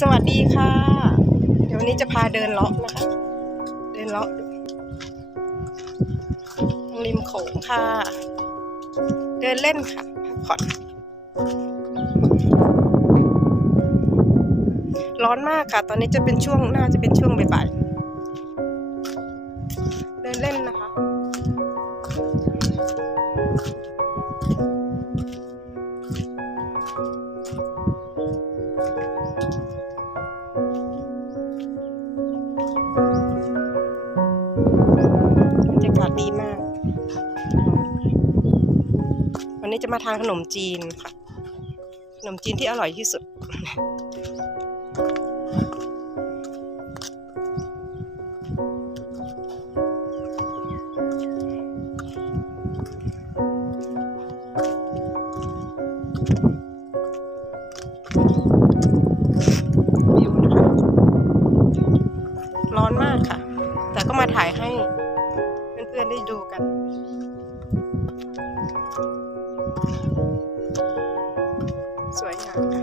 สวัสดีค่ะ เดี๋ยววันนี้จะพาเดินเลาะนะคะ เดินเลาะรงริมโขงค่ะ เดินเล่นค่ะพักผ่อนร้อนมากค่ะ ตอนนี้จะเป็นช่วงน่าจะเป็นช่วงบ่ายๆ รรยากาศดีมาก วันนี้จะมาทานขนมจีนค่ะ ขนมจีนที่อร่อยที่สุดวิวนะคะร้อนมากค่ะ แต่ก็มาถ่ายให้เพื่อนๆได้ดูกันสวยงามค่ะ